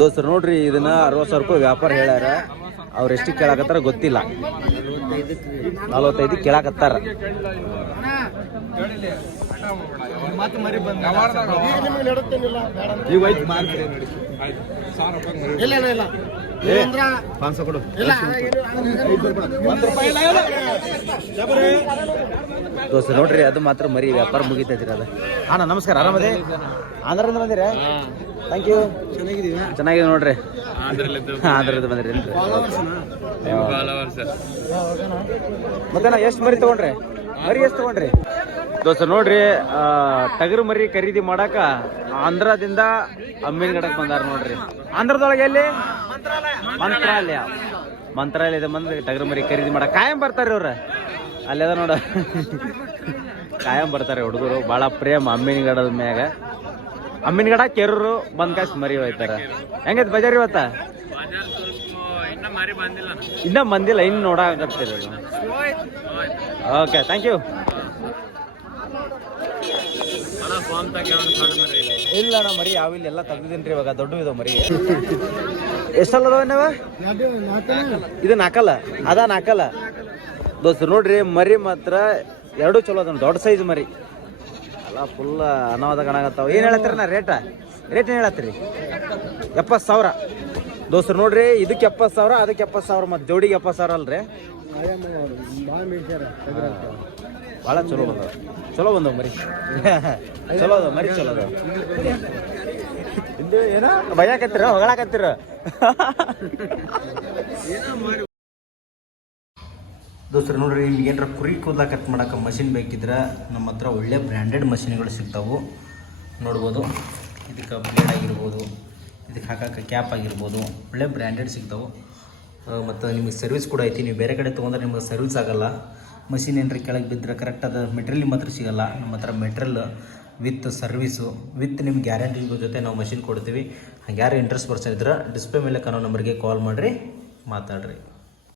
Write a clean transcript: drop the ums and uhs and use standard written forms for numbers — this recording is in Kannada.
ದೋಸ್ತರು ನೋಡ್ರಿ, ಇದನ್ನ 60,000 ರೂಪಾಯಿ ವ್ಯಾಪಾರ ಹೇಳ್ಯಾರ. ಅವ್ರು ಎಷ್ಟು ಕೇಳಾಕತ್ತಾರ ಗೊತ್ತಿಲ್ಲ. 45 ಕೇಳಾಕತ್ತಾರ. ದೋಸ್ತ ನೋಡ್ರಿ, ಅದು ಮಾತ್ರ ಮರಿ ವ್ಯಾಪಾರ ಮುಗಿತೈತ್ರಿ. ಅದು ಅಣ್ಣ ನಮಸ್ಕಾರ, ಆರಾಮದೇ? ಆಂಧ್ರದಿಂದ ಬಂದಿರ? Thank you. ಚೆನ್ನಾಗಿದೆ ನೋಡ್ರಿ. ಆಂಧ್ರದಿಂದ ಬಂದಿರಿ. ಮತ್ತೆ ಎಷ್ಟು ಮರಿ ತಗೊಂಡ್ರಿ? ಮರಿ ಎಷ್ಟು ತಗೊಂಡ್ರಿ? ದೋಸ್ತ ನೋಡ್ರಿ, ಟಗರು ಮರಿ ಖರೀದಿ ಮಾಡಾಕ ಆಂಧ್ರದಿಂದ ಅಮ್ಮಿನಗಡಕ್ಕೆ ಬಂದಾರ ನೋಡ್ರಿ. ಆಂಧ್ರದೊಳಗೆ ಎಲ್ಲಿ? ಮಂತ್ರಾಲಯದ ಮಂದಿ ಟಗರು ಮರಿ ಖರೀದಿ ಮಾಡಕ್ ಕಾಯಂ ಬರ್ತಾರ ಇವ್ರ. ಅಲ್ಲೆದ ನೋಡ, ಕಾಯಂ ಬರ್ತಾರೆ ಹುಡುಗರು. ಭಾಳ ಪ್ರೇಮ ಅಮ್ಮಿನಗಡದ ಮ್ಯಾಗ. ಅಮ್ಮಿನಗಡ ಕೆರೂರು ಬಂದ್ ಕಾಸು ಮರಿ ಹೋಯ್ತಾರ. ಹೆಂಗೈತಿ ಬಜಾರ್ ಇವತ್ತ? ಇನ್ನ ಬಂದಿಲ್ಲ, ಇನ್ನು ನೋಡಾಕತ್ತೀರಿ. Okay, thank you. ಇಲ್ಲ ಅಣ್ಣ, ಮರಿ ಯಾವಿಲ್ಲ, ಎಲ್ಲ ತೆಗ್ದಿದ್ದೀನಿ ಇವಾಗ. ದೊಡ್ಡ ಇದಾವ ಮರಿ. ಎಷ್ಟಲ್ಲದವ ನಾವ? ಇದು ನಾಲ್ಕಲ್ಲ, ಅದ ನಾಲ್ಕಲ್ಲ. ದೋಸ್ತರು ನೋಡ್ರಿ, ಮರಿ ಮಾತ್ರ ಎರಡು ಚಲೋ ಅದ. ದೊಡ್ಡ ಸೈಜ್ ಮರಿ ಅಲ್ಲ, ಫುಲ್ ಅನಾವದ ಕಾಣಾಗತ್ತಾವ. ಏನು ಹೇಳತ್ತೀರಿ ನಾ? ರೇಟ್ ಏನು ಹೇಳತ್ತೀರಿ? 70,000 ದೋಸ್ತರು ನೋಡ್ರಿ. ಇದಕ್ಕೆ 70,000, ಅದಕ್ಕೆ 70,000, ಮತ್ತು ಜೋಡಿಗೆ 70,000 ಅಲ್ರಿ. ಭಾಳ ಚಲೋ ಬಂದವ, ಚಲೋ ಬಂದವ ಮರಿ. ಚಲೋ ಅದಾವ ಮರಿ, ಚಲೋ ಅದಾವ. ಇದು ಏನೋ ಭಯಕತ್ತೀರ, ಹೊಗಳಾಕತ್ತೀರ. ದೋಸ್ತರು ನೋಡ್ರಿ, ನಿಮ್ಗೆ ಏನಾರ ಕುರಿ ಕೂದಲ ಕಟ್ ಮಾಡೋಕೆ ಮಷಿನ್ ಬೇಕಿದ್ರೆ ನಮ್ಮ ಹತ್ರ ಒಳ್ಳೆ ಬ್ರ್ಯಾಂಡೆಡ್ ಮಷಿನ್ಗಳು ಸಿಗ್ತಾವೆ. ನೋಡ್ಬೋದು, ಇದಕ್ಕೆ ಬ್ಲೇಡ್ ಆಗಿರ್ಬೋದು, ಇದಕ್ಕೆ ಹಾಕೋಕೆ ಕ್ಯಾಪ್ ಆಗಿರ್ಬೋದು, ಒಳ್ಳೆ ಬ್ರ್ಯಾಂಡೆಡ್ ಸಿಗ್ತಾವೆ. ಮತ್ತು ನಿಮಗೆ ಸರ್ವಿಸ್ ಕೂಡ ಐತಿ. ನೀವು ಬೇರೆ ಕಡೆ ತೊಗೊಂಡ್ರೆ ನಿಮಗೆ ಸರ್ವಿಸ್ ಆಗೋಲ್ಲ. ಮಷಿನ್ ಏನಾರ ಕೆಳಗೆ ಬಿದ್ದರೆ ಕರೆಕ್ಟಾದ ಮೆಟೀರಿಯಲ್ ನಿಮ್ಮ ಹತ್ರ ಸಿಗೋಲ್ಲ. ನಮ್ಮ ಹತ್ರ ಮೆಟೀರಿಯಲ್ ವಿತ್ ಸರ್ವಿಸು ವಿತ್ ನಿಮ್ಮ ಗ್ಯಾರಂಟಿ ಜೊತೆ ನಾವು ಮಷಿನ್ ಕೊಡ್ತೀವಿ. ಹಾಗೆ ಯಾರು ಇಂಟ್ರೆಸ್ಟ್ ಪರ್ಸನ್ ಇದ್ರೆ ಡಿಸ್ಪ್ಲೇ ಮೇಲೆ ಕಾಣೋ ನಂಬರ್ಗೆ ಕಾಲ್ ಮಾಡಿರಿ, ಮಾತಾಡ್ರಿ.